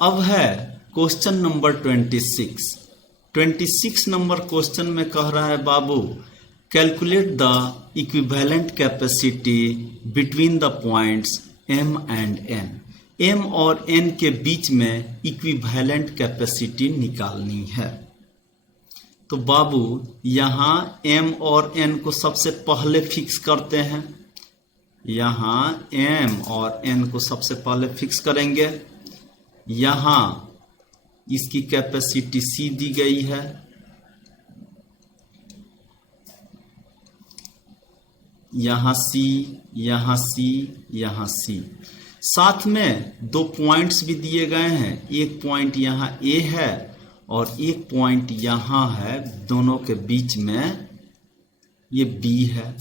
अब है question number 26 number question में कह रहा है बाबू calculate the equivalent capacity between the points m and n। m और n के बीच में इक्विवेलेंट कैपेसिटी निकालनी है। तो बाबू यहां m और n को सबसे पहले फिक्स करते हैं। यहां m और n को सबसे पहले फिक्स करेंगे। यहां इसकी कैपेसिटी C दी गई है, यहां C, यहां C, यहां C। साथ में दो पॉइंट्स भी दिए गए हैं, एक पॉइंट यहां A है और एक पॉइंट यहां है, दोनों के बीच में ये B है।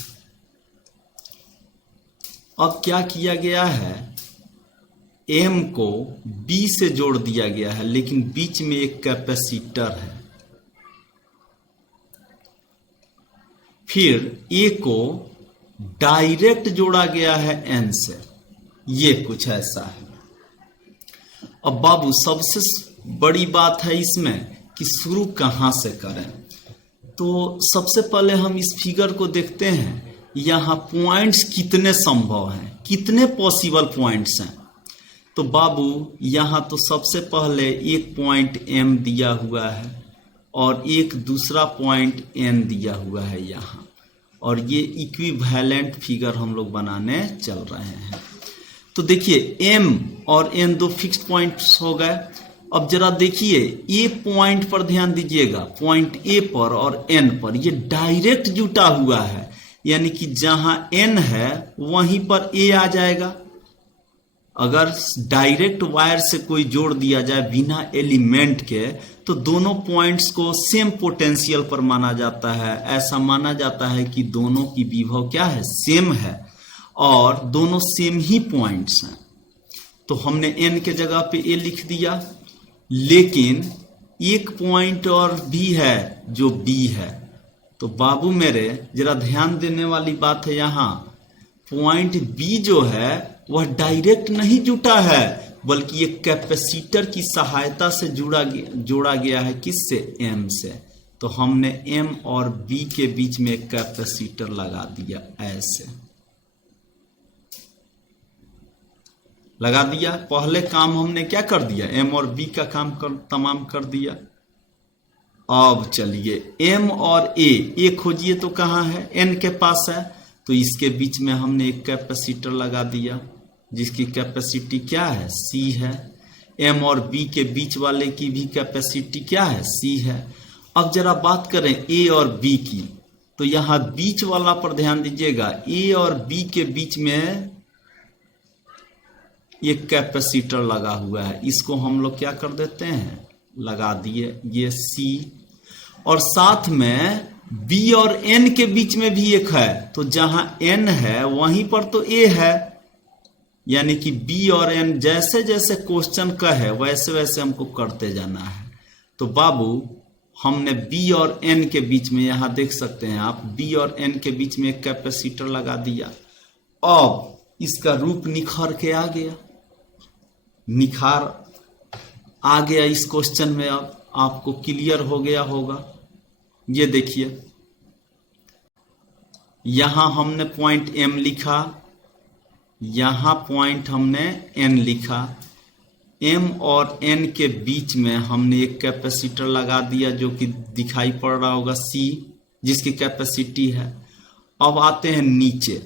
अब क्या किया गया है, M को B से जोड़ दिया गया है, लेकिन बीच में एक कैपेसिटर है। फिर A को डायरेक्ट जोड़ा गया है N से, ये कुछ ऐसा है। अब बाबू सबसे बड़ी बात है इसमें कि शुरू कहां से करें। तो सबसे पहले हम इस फिगर को देखते हैं, यहां पॉइंट्स कितने संभव हैं, कितने पॉसिबल पॉइंट्स हैं। तो बाबू यहां तो सबसे पहले एक पॉइंट M दिया हुआ है और एक दूसरा पॉइंट N दिया हुआ है यहां, और ये इक्विवेलेंट फिगर हम लोग बनाने चल रहे हैं। तो देखिए M और N दो फिक्स्ड पॉइंट्स हो गए। अब जरा देखिए ए पॉइंट पर ध्यान दीजिएगा, पॉइंट A पर और N पर ये डायरेक्ट जुटा हुआ है, यानी कि जहां N है वहीं पर A आ जाएगा। अगर डायरेक्ट वायर से कोई जोड़ दिया जाए बिना एलिमेंट के, तो दोनों पॉइंट्स को सेम पोटेंशियल पर माना जाता है। ऐसा माना जाता है कि दोनों की विभव क्या है, सेम है और दोनों सेम ही पॉइंट्स हैं। तो हमने n के जगह पे a लिख दिया, लेकिन एक पॉइंट और भी है जो b है। तो बाबू मेरे जरा ध्यान देने वाली बात है, यहां पॉइंट b जो है वह डायरेक्ट नहीं जुटा है, बल्कि एक कैपेसिटर की सहायता से जोड़ा गया है। किससे, M से। तो हमने M और B के बीच में एक कैपेसिटर लगा दिया, ऐसे लगा दिया। पहले काम हमने क्या कर दिया, M और B का काम तमाम कर दिया। अब चलिए M और A खोजिए, तो कहाँ है, N के पास है। तो इसके बीच में हमने एक कैपेसिटर लगा दिया जिसकी कैपेसिटी क्या है, C है। M और B के बीच वाले की भी कैपेसिटी क्या है, C है। अब जरा बात करें A और B की, तो यहां बीच वाला पर ध्यान दीजिएगा, A और B के बीच में एक कैपेसिटर लगा हुआ है। इसको हम लोग क्या कर देते हैं, लगा दिए, ये C। और साथ में B और N के बीच में भी एक है, तो जहां N है वहीं पर तो A है, यानी कि B और N जैसे जैसे क्वेश्चन का है वैसे वैसे हमको करते जाना है। तो बाबू हमने B और N के बीच में, यहां देख सकते हैं आप, B और N के बीच में एक कैपेसिटर लगा दिया। अब इसका रूप निखार के आ गया, निखार आ गया इस क्वेश्चन में। अब आपको क्लियर हो गया होगा। ये देखिए यहां हमने पॉइंट M लिखा, यहां पॉइंट हमने N लिखा। M और N के बीच में हमने एक कैपेसिटर लगा दिया जो कि दिखाई पड़ रहा होगा, C, जिसकी कैपेसिटी है। अब आते हैं नीचे,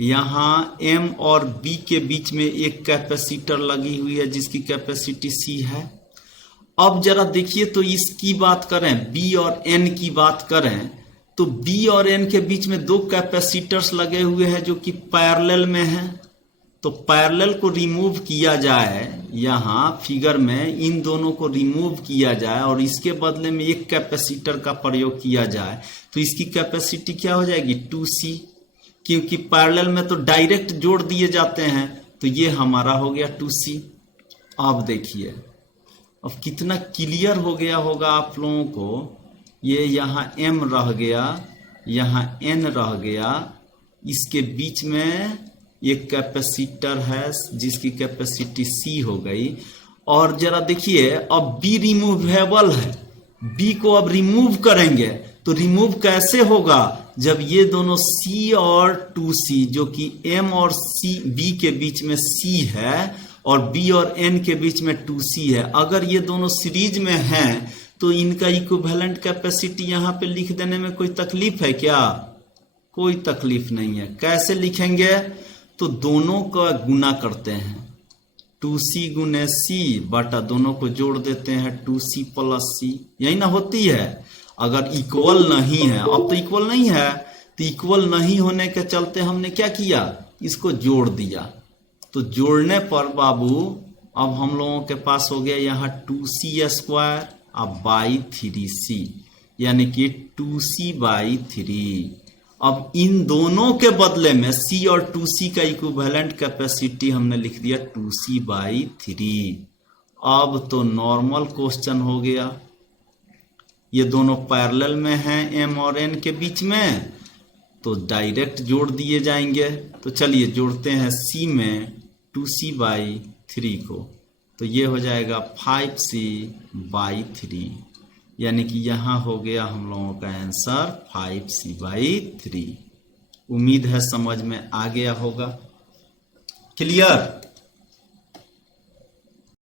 यहां M और B के बीच में एक कैपेसिटर लगी हुई है जिसकी कैपेसिटी C है। अब जरा देखिए तो इसकी बात करें, B और N की बात करें, तो B और N के बीच में दो कैपेसिटर्स लगे हुए हैं जो कि पैरेलल में हैं। तो पैरेलल को रिमूव किया जाए, यहां फिगर में इन दोनों को रिमूव किया जाए और इसके बदले में एक कैपेसिटर का प्रयोग किया जाए, तो इसकी कैपेसिटी क्या हो जाएगी, 2C, क्योंकि पैरेलल में तो डायरेक्ट जोड़ दिए जाते हैं। तो ये हमारा हो गया 2C। अब देखिए अब कितना क्लियर हो गया होगा आप लोगों को। ये यहाँ M रह गया, यहाँ N रह गया, इसके बीच में एक कैपेसिटर है जिसकी कैपेसिटी C हो गई। और जरा देखिए अब B रिमूवेबल है, B को अब रिमूव करेंगे तो रिमूव कैसे होगा, जब ये दोनों C और 2C जो कि M और B के बीच में C है और B और N के बीच में 2C है, अगर ये दोनों सीरीज में हैं तो इनका इक्विवेलेंट कैपेसिटी यहाँ पे लिख देने में कोई तकलीफ है क्या? कोई तकलीफ नहीं है। कैसे लिखेंगे, तो दोनों का गुना करते हैं, 2C गुने C बटा दोनों को जोड़ देते हैं 2C प्लस C, यही ना होती है। अगर इक्वल नहीं है, अब तो इक्वल नहीं है, तो इक्वल नहीं होने के चलते हमने क्या किया, इसको जोड़ दिया। तो जोड़ने पर बाबू अब हम लोगों के पास हो गया यहाँ 2C स्क्वायर अब बाई 3C, यानी कि 2C बाई 3। अब इन दोनों के बदले में C और 2C का इक्विवेलेंट कैपेसिटी हमने लिख दिया 2C बाई 3। अब तो नॉर्मल क्वेश्चन हो गया, ये दोनों पैरेलल में हैं M और N के बीच में, तो डायरेक्ट जोड़ दिए जाएंगे। तो चलिए जोड़ते हैं C में 2C बाई 3 को, तो ये हो जाएगा 5C बाई 3, यानी कि यहाँ हो गया हम लोगों का आंसर 5C बाई 3। उम्मीद है समझ में आ गया होगा। क्लियर?